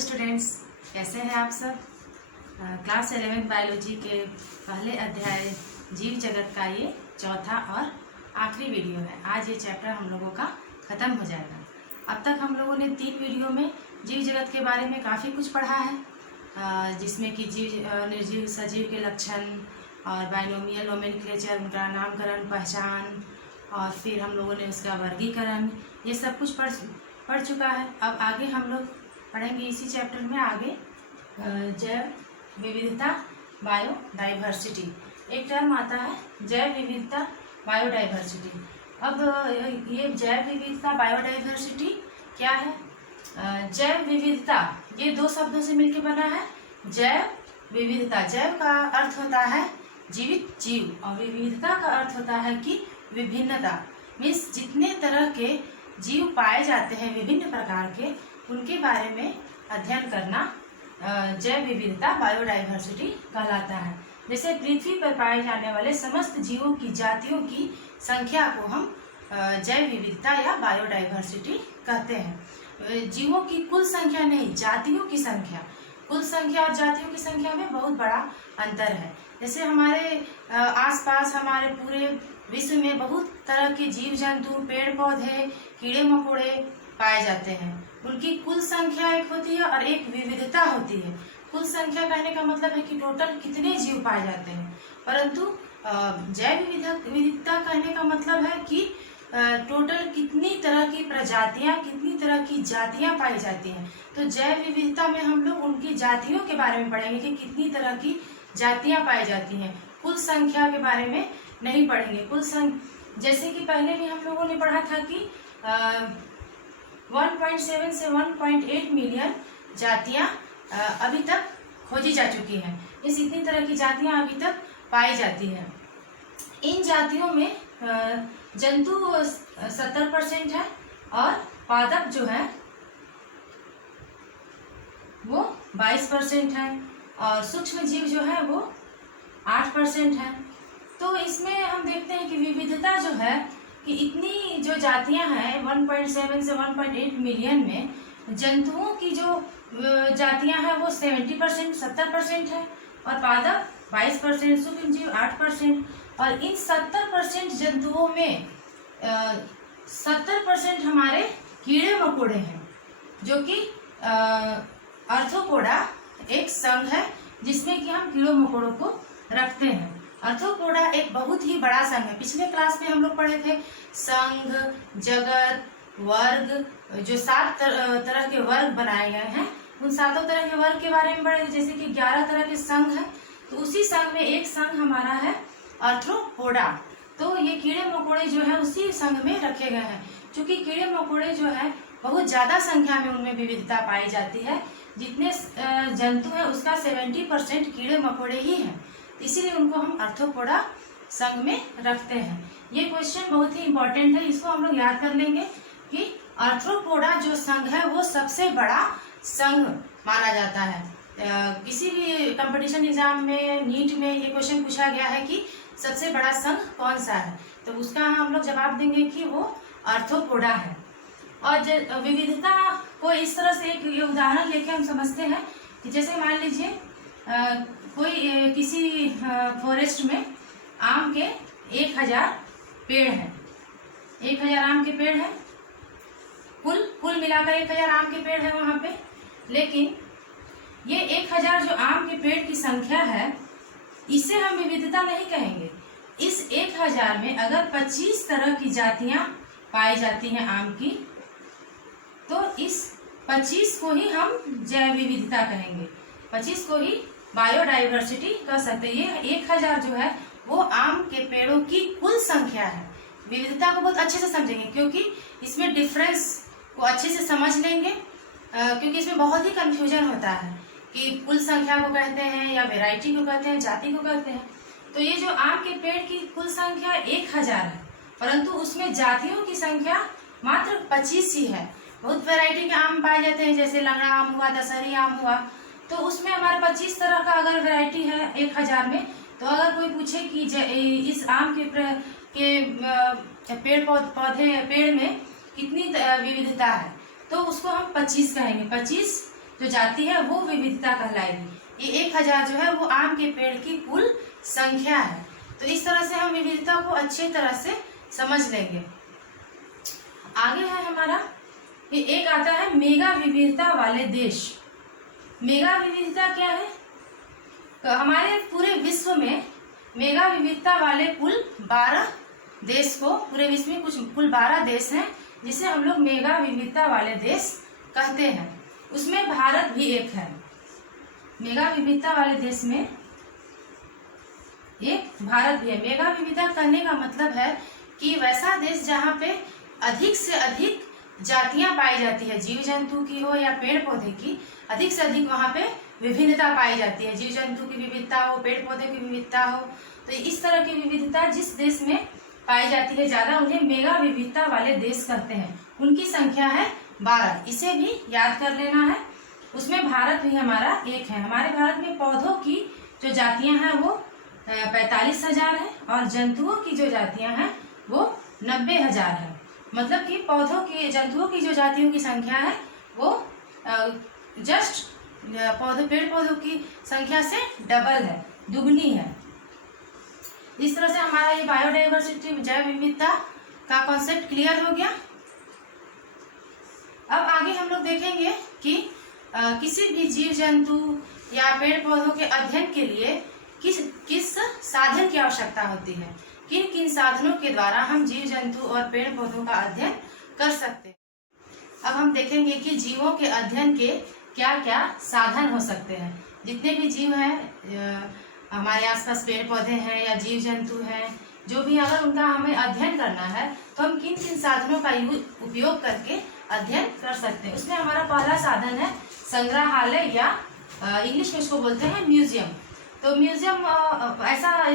Students, कैसे हैं आप सब। क्लास 11 बायोलॉजी के पहले अध्याय जीव जगत का ये चौथा और आखिरी वीडियो है। आज ये चैप्टर हम लोगों का ख़त्म हो जाएगा। अब तक हम लोगों ने 3 वीडियो में जीव जगत के बारे में काफ़ी कुछ पढ़ा है, जिसमें कि जीव निर्जीव सजीव के लक्षण और बाइनोमियल नोमेनक्लेचर, उनका नामकरण, पहचान, और फिर हम लोगों ने उसका वर्गीकरण, ये सब कुछ पढ़ चुका है। अब आगे हम लोग पढ़ेंगे इसी चैप्टर में आगे जैव विविधता, बायोडाइवर्सिटी। एक टर्म आता है जैव विविधता, बायोडाइवर्सिटी। अब ये जैव विविधता, बायोडाइवर्सिटी क्या है? जैव विविधता ये 2 शब्दों से मिलकर बना है। जैव विविधता, जैव का अर्थ होता है जीवित जीव, और विविधता का अर्थ होता है कि विभिन्नता। मीन्स जितने तरह के जीव पाए जाते हैं विभिन्न प्रकार के, उनके बारे में अध्ययन करना जैव विविधता, बायोडाइवर्सिटी कहलाता है। जैसे पृथ्वी पर पाए जाने वाले समस्त जीवों की जातियों की संख्या को हम जैव विविधता या बायोडाइवर्सिटी कहते हैं। जीवों की कुल संख्या नहीं, जातियों की संख्या। कुल संख्या और जातियों की संख्या में बहुत बड़ा अंतर है। जैसे हमारे आसपास, हमारे पूरे विश्व में बहुत तरह के जीव जंतु, पेड़ पौधे, कीड़े मकोड़े पाए जाते हैं। उनकी कुल संख्या एक होती है और एक विविधता होती है। कुल संख्या कहने का मतलब है कि टोटल कितने जीव पाए जाते हैं, परंतु जैव विविधता कहने का मतलब है कि टोटल कितनी तरह की प्रजातियां, कितनी तरह की जातियां पाई जाती हैं। तो जैव विविधता में हम लोग उनकी जातियों के बारे में पढ़ेंगे कि कितनी तरह की जातियां पाई जाती हैं। कुल संख्या के बारे में नहीं पढ़ेंगे। जैसे कि पहले भी हम लोगों ने पढ़ा था कि 1.7 से 1.8 मिलियन जातियां अभी तक खोजी जा चुकी हैं। इतनी तरह की जातियां अभी तक पाई जाती हैं। इन जातियों में जंतु 70% है और पादप जो है वो 22% है, और सूक्ष्म जीव जो है वो 8% है। तो इसमें हम देखते हैं कि विविधता जो है कि इतनी जो जातियां हैं 1.7 से 1.8 मिलियन में, जंतुओं की जो जातियां हैं वो 70% है, और पादप 22%, सूक्ष्म जीव 8%। और इन 70% जंतुओं में 70% हमारे कीड़े मकोड़े हैं, जो कि आर्थ्रोपोडा एक संघ है जिसमें कि हम कीड़ों मकोड़ों को रखते हैं। आर्थ्रोपोडा एक बहुत ही बड़ा संघ है। पिछले क्लास में हम लोग पढ़े थे संघ, जगत, वर्ग, जो 7 तरह के वर्ग बनाए गए हैं, उन 7 तरह के वर्ग के बारे में पढ़े थे। जैसे कि 11 तरह के संघ है, तो उसी संघ में एक संघ हमारा है आर्थ्रोपोडा। तो ये कीड़े मकोड़े जो है उसी संघ में रखे गए हैं। क्योंकि कीड़े मकोड़े जो है बहुत ज्यादा संख्या में उनमें विविधता पाई जाती है। जितने जंतु है उसका 70% कीड़े मकोड़े ही हैं, इसीलिए उनको हम आर्थ्रोपोडा संघ में रखते हैं। ये क्वेश्चन बहुत ही इंपॉर्टेंट है, इसको हम लोग याद कर लेंगे कि आर्थ्रोपोडा जो संघ है वो सबसे बड़ा संघ माना जाता है। किसी भी कंपटीशन एग्जाम में, नीट में ये क्वेश्चन पूछा गया है कि सबसे बड़ा संघ कौन सा है, तो उसका हम लोग जवाब देंगे कि वो आर्थ्रोपोडा है। और विविधता को इस तरह से एक उदाहरण लेके हम समझते हैं कि जैसे मान लीजिए कोई किसी फॉरेस्ट में आम के 1000 पेड़ हैं। 1000 आम के पेड़ हैं, कुल मिलाकर 1000 आम के पेड़ है वहां पे। लेकिन ये 1000 जो आम के पेड़ की संख्या है, इसे हम विविधता नहीं कहेंगे। इस 1000 में अगर 25 तरह की जातियां पाई जाती हैं आम की, तो इस 25 को ही हम जैव विविधता कहेंगे। 25 को ही बायोडाइवर्सिटी कह सकते हैं। ये 1000 जो है वो आम के पेड़ों की कुल संख्या है। विविधता को बहुत अच्छे से समझेंगे, क्योंकि इसमें डिफरेंस को अच्छे से समझ लेंगे, क्योंकि इसमें बहुत ही कंफ्यूजन होता है कि कुल संख्या को कहते हैं या वैरायटी को कहते हैं, जाति को कहते हैं। तो ये जो आम के पेड़ की कुल संख्या 1000 है, परंतु उसमें जातियों की संख्या मात्र 25 ही है। बहुत वैरायटी के आम पाए जाते हैं, जैसे लंगड़ा आम हुआ, दशहरी आम हुआ, तो उसमें हमारे 25 तरह का अगर वैरायटी है 1000 में, तो अगर कोई पूछे कि इस आम के पेड़ में कितनी विविधता है, तो उसको हम 25 कहेंगे। 25 जो जाति है वो विविधता कहलाएगी। ये 1000 जो है वो आम के पेड़ की कुल संख्या है। तो इस तरह से हम विविधता को अच्छी तरह से समझ लेंगे। आगे है हमारा ये एक आता है मेगा विविधता वाले देश। मेगा विविधता क्या है? तो हमारे पूरे विश्व में मेगा विविधता वाले कुल 12 देश को, पूरे विश्व में कुल 12 देश हैं जिसे हम लोग मेगा विविधता वाले देश कहते हैं। उसमें भारत भी एक है। मेगा विविधता वाले देश में एक भारत भी है। मेगा विविधता कहने का मतलब है कि वैसा देश जहाँ पे अधिक से अधिक जातियां पाई जाती है, जीव जंतु की हो या पेड़ पौधे की, अधिक से अधिक वहाँ पे विभिन्नता पाई जाती है। जीव जंतु की विविधता हो, पेड़ पौधे की विविधता हो, तो इस तरह की विविधता जिस देश में पाई जाती है ज्यादा, उन्हें मेगा विविधता वाले देश कहते हैं। उनकी संख्या है 12। इसे भी याद कर लेना है। उसमें भारत भी हमारा एक है। हमारे भारत में पौधों की जो जातियां हैं वो 45,000 है और जंतुओं की जो जातियां हैं वो 90,000 है। मतलब कि जंतुओं की जो जातियों की संख्या है वो जस्ट पेड़ पौधों की संख्या से डबल है, दुगनी है। इस तरह से हमारा ये बायोडाइवर्सिटी, जैव विविधता का कॉन्सेप्ट क्लियर हो गया। अब आगे हम लोग देखेंगे कि किसी भी जीव जंतु या पेड़ पौधों के अध्ययन के लिए किस साधन की आवश्यकता होती है, किन किन साधनों के द्वारा हम जीव जंतु और पेड़ पौधों का अध्ययन कर सकते हैं। अब हम देखेंगे कि जीवों के अध्ययन के क्या क्या साधन हो सकते हैं। जितने भी जीव हैं, हमारे आसपास पेड़ पौधे हैं या जीव जंतु हैं, जो भी, अगर उनका हमें अध्ययन करना है तो हम किन किन साधनों का उपयोग करके अध्ययन कर सकते हैं। उसमें हमारा पहला साधन है संग्रहालय, या इंग्लिश में इसको बोलते हैं म्यूजियम। तो म्यूजियम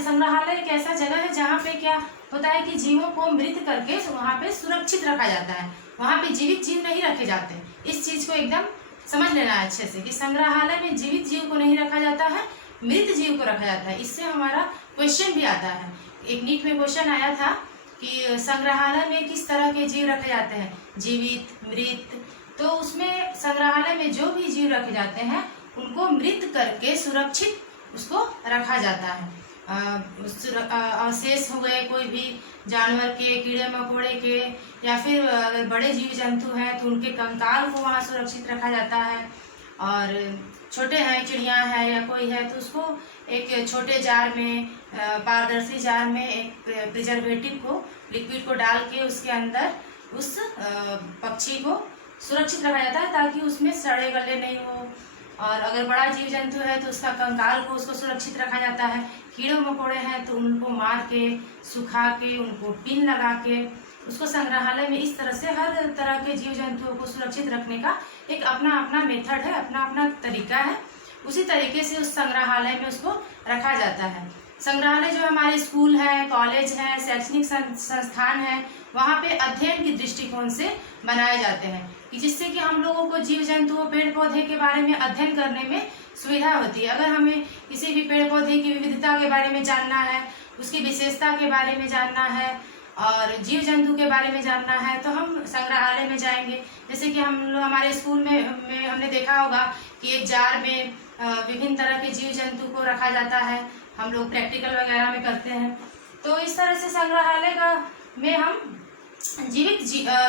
संग्रहालय एक ऐसा जगह है जहाँ पे क्या होता है कि जीवों को मृत करके वहाँ पे सुरक्षित रखा जाता है। वहाँ पे जीवित जीव नहीं रखे जाते। इस चीज को एकदम समझ लेना है अच्छे से कि संग्रहालय में जीवित जीव को नहीं रखा जाता है, मृत जीव को रखा जाता है। इससे हमारा क्वेश्चन भी आता है। एक नीट में क्वेश्चन आया था कि संग्रहालय में किस तरह के जीव रखे जाते हैं, जीवित, मृत। तो उसमें संग्रहालय में जो भी जीव रखे जाते हैं उनको मृत करके सुरक्षित उसको रखा जाता है। अवशेष हुए कोई भी जानवर के, कीड़े मकोड़े के, या फिर अगर बड़े जीव जंतु हैं तो उनके कंकाल को वहाँ सुरक्षित रखा जाता है। और छोटे हैं, चिड़िया है या कोई है, तो उसको एक छोटे जार में, पारदर्शी जार में एक प्रिजर्वेटिव को, लिक्विड को डाल के उसके अंदर उस पक्षी को सुरक्षित रखा जाता है ताकि उसमें सड़े गले नहीं हो। और अगर बड़ा जीव जंतु है तो उसका कंकाल को उसको सुरक्षित रखा जाता है। कीड़े मकोड़े हैं तो उनको मार के, सुखा के, उनको पिन लगा के उसको संग्रहालय में, इस तरह से हर तरह के जीव जंतुओं को सुरक्षित रखने का एक अपना अपना मेथड है, अपना अपना तरीका है। उसी तरीके से उस संग्रहालय में उसको रखा जाता है। संग्रहालय जो हमारे स्कूल है, कॉलेज है, शैक्षणिक संस्थान है, वहाँ पे अध्ययन की दृष्टिकोण से बनाए जाते हैं कि जिससे कि हम लोगों को जीव जंतुओं, पेड़ पौधे के बारे में अध्ययन करने में सुविधा होती है। अगर हमें किसी भी पेड़ पौधे की विविधता के बारे में जानना है, उसकी विशेषता के बारे में जानना है और जीव जंतु के बारे में जानना है तो हम संग्रहालय में जाएंगे। जैसे कि हम लोग हमारे स्कूल में हमने देखा होगा कि एक जार में विभिन्न तरह के जीव जंतु को रखा जाता है। हम लोग प्रैक्टिकल वगैरह में करते हैं। तो इस तरह से संग्रहालय में हम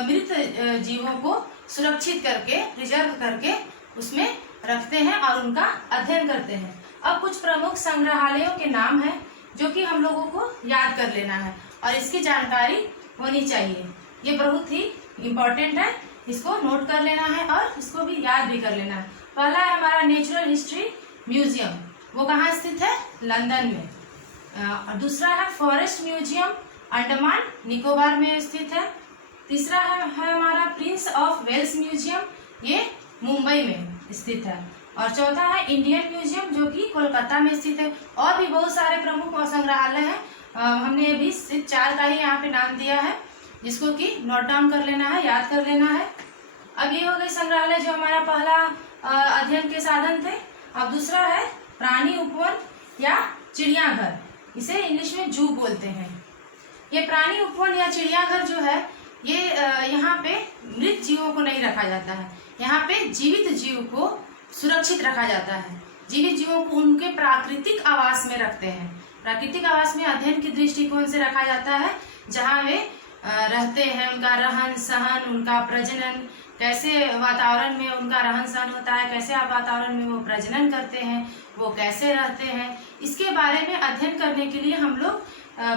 मृत जीवों को सुरक्षित करके, प्रिजर्व करके उसमें रखते हैं और उनका अध्ययन करते हैं। अब कुछ प्रमुख संग्रहालयों के नाम हैं जो कि हम लोगों को याद कर लेना है और इसकी जानकारी होनी चाहिए। ये बहुत ही इम्पोर्टेंट है, इसको नोट कर लेना है और इसको भी याद भी कर लेना है। पहला है हमारा नेचुरल हिस्ट्री म्यूजियम, वो कहाँ स्थित है? लंदन में। दूसरा है फॉरेस्ट म्यूजियम, अंडमान निकोबार में स्थित है। तीसरा है हमारा प्रिंस ऑफ वेल्स म्यूजियम, ये मुंबई में स्थित है। और चौथा है इंडियन म्यूजियम जो कि कोलकाता में स्थित है। और भी बहुत सारे प्रमुख संग्रहालय हैं, हमने अभी सिर्फ 4 का ही यहाँ पे नाम दिया है, जिसको कि नोट डाउन कर लेना है, याद कर लेना है। अब ये हो गई संग्रहालय जो हमारा पहला अध्ययन के साधन थे। अब दूसरा है प्राणी उपवन या चिड़ियाघर, इसे इंग्लिश में जू बोलते हैं। ये प्राणी उपवन या चिड़ियाघर जो है ये यहाँ पे मृत जीवों को नहीं रखा जाता है, यहाँ पे जीवित जीव को सुरक्षित रखा जाता है। जीवित जीवों को उनके प्राकृतिक आवास में रखते हैं। प्राकृतिक आवास में अध्ययन के दृष्टिकोण से रखा जाता है, जहाँ वे रहते हैं, उनका रहन सहन, उनका प्रजनन, कैसे वातावरण में उनका रहन सहन होता है, कैसे वातावरण में वो प्रजनन करते हैं, वो कैसे रहते हैं, इसके बारे में अध्ययन करने के लिए हम लोग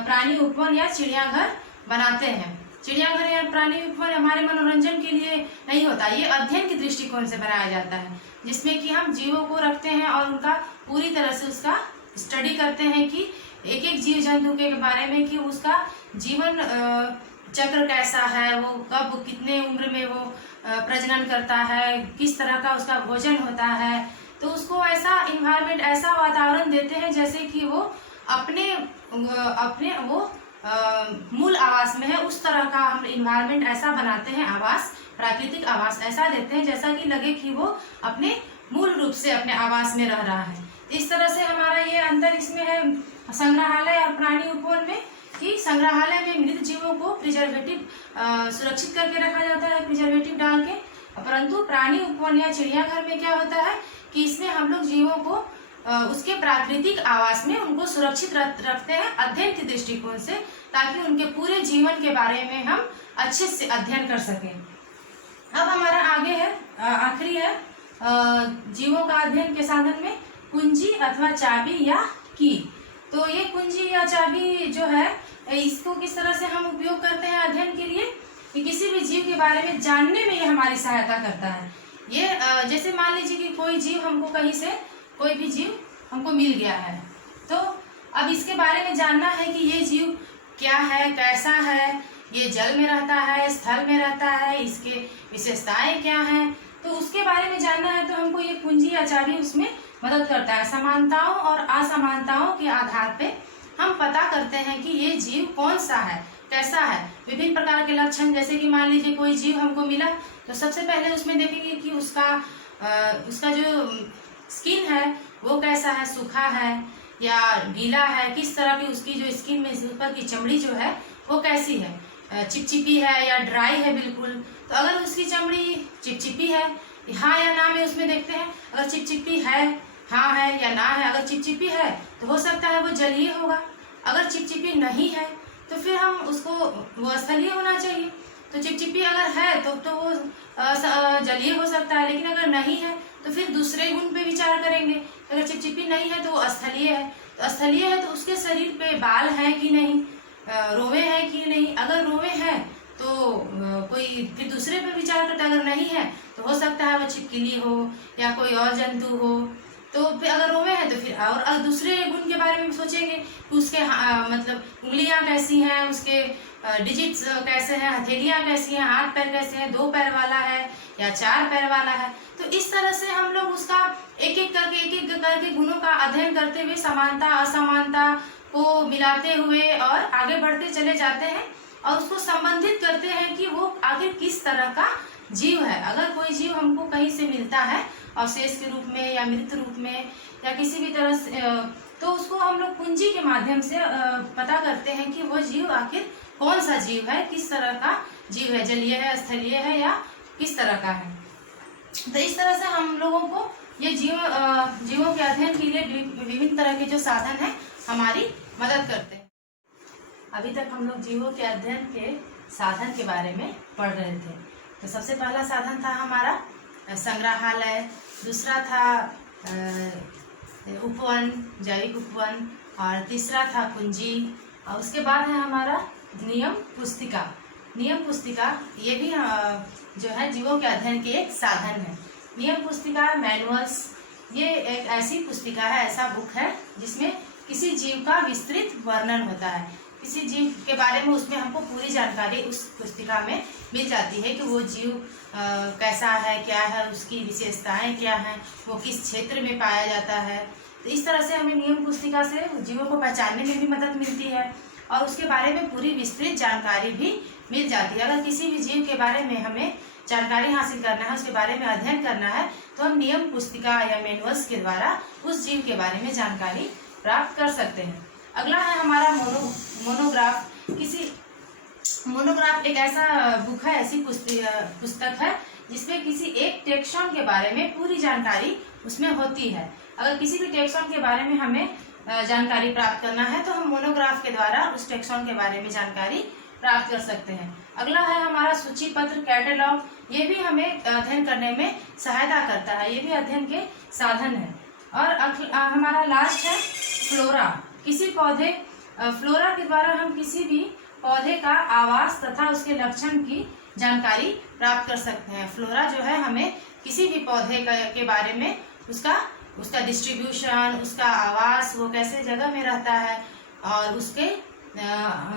प्राणी उपवन या चिड़ियाघर बनाते हैं। चिड़ियाघर या प्राणी उपवन हमारे मनोरंजन के लिए नहीं होता, ये अध्ययन के दृष्टिकोण से बनाया जाता है, जिसमें कि हम जीवों को रखते हैं और उनका पूरी तरह से उसका स्टडी करते हैं कि एक एक जीव जंतु के बारे में, कि उसका जीवन चक्र कैसा है, वो कब कितने उम्र में वो प्रजनन करता है, किस तरह का उसका भोजन होता है। तो उसको ऐसा इन्वायरमेंट, ऐसा वातावरण देते हैं जैसे कि वो अपने वो मूल आवास में है, उस तरह का हम इन्वायरमेंट ऐसा बनाते हैं, आवास, प्राकृतिक आवास ऐसा देते हैं जैसा कि लगे कि वो अपने मूल रूप से अपने आवास में रह रहा है। इस तरह से हमारा ये अंतर इसमें है संग्रहालय और प्राणी उपवन में, कि संग्रहालय में मृत जीवों को प्रिजर्वेटिव सुरक्षित करके रखा जाता है, प्रिजर्वेटिव डाल के, परंतु प्राणी उपवन या चिड़ियाघर में क्या होता है कि इसमें हम लोग जीवों को उसके प्राकृतिक आवास में उनको सुरक्षित रखते हैं अध्ययन के दृष्टिकोण से, ताकि उनके पूरे जीवन के बारे में हम अच्छे से अध्ययन कर सकें। अब हमारा आगे है, आखिरी है जीवों का अध्ययन के साधन में कुंजी अथवा चाबी या की। तो ये कुंजी या चाबी जो है, इसको किस तरह से हम उपयोग करते हैं अध्ययन के लिए, कि किसी भी जीव के बारे में जानने में ये हमारी सहायता करता है। ये जैसे मान लीजिए कि कोई जीव हमको कहीं से, कोई भी जीव हमको मिल गया है, तो अब इसके बारे में जानना है कि ये जीव क्या है, कैसा है, ये जल में रहता है, स्थल में रहता है, इसके विशेषताएं क्या हैं, तो उसके बारे में जानना है। तो हमको ये कुंजी या चाबी उसमें मदद करता है। समानताओं और असमानताओं के आधार पे हम पता करते हैं कि ये जीव कौन सा है, कैसा है। विभिन्न प्रकार के लक्षण, जैसे कि मान लीजिए कोई जीव हमको मिला, तो सबसे पहले उसमें देखेंगे कि उसका जो स्किन है वो कैसा है, सूखा है या गीला है, किस तरह की उसकी जो स्किन में ऊपर की चमड़ी जो है वो कैसी है, चिपचिपी है या ड्राई है बिल्कुल। तो अगर उसकी चमड़ी चिपचिपी है, हाँ या ना में उसमें देखते हैं। अगर चिपचिपी है, हाँ है या ना है। अगर चिपचिपी है तो हो सकता है वो जलीय होगा। अगर चिपचिपी नहीं है तो फिर हम उसको, वो स्थलीय होना चाहिए। तो चिपचिपी अगर है तो वो जलीय हो सकता है, लेकिन अगर नहीं है तो फिर दूसरे गुण पे विचार करेंगे। अगर चिपचिपी नहीं है तो वो स्थलीय है। तो स्थलीय है तो उसके शरीर पे बाल है कि नहीं, रोवे है कि नहीं। अगर रोवे है तो कोई फिर दूसरे पे विचार करता है। अगर नहीं है तो हो सकता है वो छिपकली हो या कोई और जंतु हो। तो फिर अगर रोवे हैं तो फिर और दूसरे गुण के बारे में सोचेंगे कि उसके मतलब उंगलियां कैसी हैं, उसके डिजिट्स कैसे हैं, हथेलियां कैसी हैं, हाथ पैर कैसे हैं, 2 पैर वाला है या 4 पैर वाला है। तो इस तरह से हम लोग उसका एक एक करके गुणों का अध्ययन करते हुए समानता असमानता को मिलाते हुए और आगे बढ़ते चले जाते हैं और उसको संबंधित करते हैं कि वो आखिर किस तरह का जीव है। अगर कोई जीव हमको कहीं से मिलता है अवशेष के रूप में या मृत रूप में या किसी भी तरह से, तो उसको हम लोग कुंजी के माध्यम से पता करते हैं कि वो जीव आखिर कौन सा जीव है, किस तरह का जीव है, जलीय है, स्थलीय है या किस तरह का है। तो इस तरह से हम लोगों को ये जीवों के अध्ययन के लिए विभिन्न तरह के जो साधन है हमारी मदद करते हैं। अभी तक हम लोग जीवों के अध्ययन के साधन के बारे में पढ़ रहे थे। तो सबसे पहला साधन था हमारा संग्रहालय, दूसरा था उपवन, जैविक उपवन, और तीसरा था कुंजी, और उसके बाद है हमारा नियम पुस्तिका। नियम पुस्तिका ये भी जो है जीवों के अध्ययन के एक साधन है। नियम पुस्तिका मैनुअल्स, ये एक ऐसी पुस्तिका है, ऐसा बुक है जिसमें किसी जीव का विस्तृत वर्णन होता है। किसी जीव के बारे में उसमें हमको पूरी जानकारी उस पुस्तिका में मिल जाती है कि वो जीव कैसा है, क्या है, उसकी विशेषताएं क्या हैं, वो किस क्षेत्र में पाया जाता है। तो इस तरह से हमें नियम पुस्तिका से जीवों को पहचानने में भी मदद मिलती है और उसके बारे में पूरी विस्तृत जानकारी भी मिल जाती है। अगर किसी भी जीव के बारे में हमें जानकारी हासिल करना है, उसके बारे में अध्ययन करना है, तो हम नियम पुस्तिका या मैनुअल्स के द्वारा उस जीव के बारे में जानकारी प्राप्त कर सकते हैं। अगला है हमारा मोनोग्राफ। मोनोग्राफ एक ऐसा बुक है, ऐसी पुस्तक है जिसमें किसी एक टेक्सॉन के बारे में पूरी जानकारी उसमें होती है। अगर किसी भी टेक्सॉन के बारे में हमें जानकारी प्राप्त करना है तो हम मोनोग्राफ के द्वारा उस टेक्सॉन के बारे में जानकारी प्राप्त कर सकते हैं। अगला है हमारा सूची पत्र, कैटलॉग। ये भी हमें अध्ययन करने में सहायता करता है, ये भी अध्ययन के साधन है। और हमारा लास्ट है फ्लोरा। किसी पौधे फ्लोरा के द्वारा हम किसी भी पौधे का आवास तथा उसके लक्षण की जानकारी प्राप्त कर सकते हैं। फ्लोरा जो है हमें किसी भी पौधे के बारे में उसका डिस्ट्रीब्यूशन, उसका आवास, वो कैसे जगह में रहता है और उसके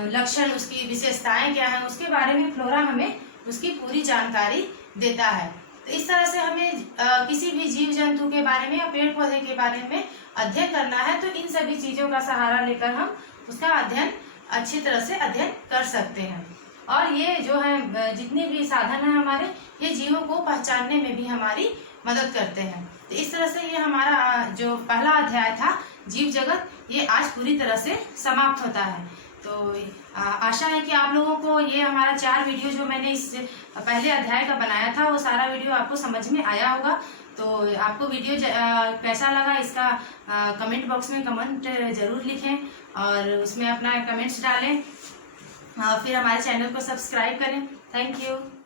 लक्षण, उसकी विशेषताएं क्या हैं, उसके बारे में फ्लोरा हमें उसकी पूरी जानकारी देता है। तो इस तरह से हमें किसी भी जीव जंतु के बारे में या पेड़ पौधे के बारे में अध्ययन करना है तो इन सभी चीजों का सहारा लेकर हम उसका अध्ययन अच्छी तरह से अध्ययन कर सकते हैं। और ये जो है जितने भी साधन है हमारे, ये जीवों को पहचानने में भी हमारी मदद करते हैं। तो इस तरह से ये हमारा जो पहला अध्याय था जीव जगत, ये आज पूरी तरह से समाप्त होता है। तो आशा है कि आप लोगों को ये हमारा 4 वीडियो जो मैंने इस पहले अध्याय का बनाया था वो सारा वीडियो आपको समझ में आया होगा। तो आपको वीडियो कैसा लगा इसका कमेंट बॉक्स में कमेंट जरूर लिखें और उसमें अपना कमेंट्स डालें। फिर हमारे चैनल को सब्सक्राइब करें। Thank you.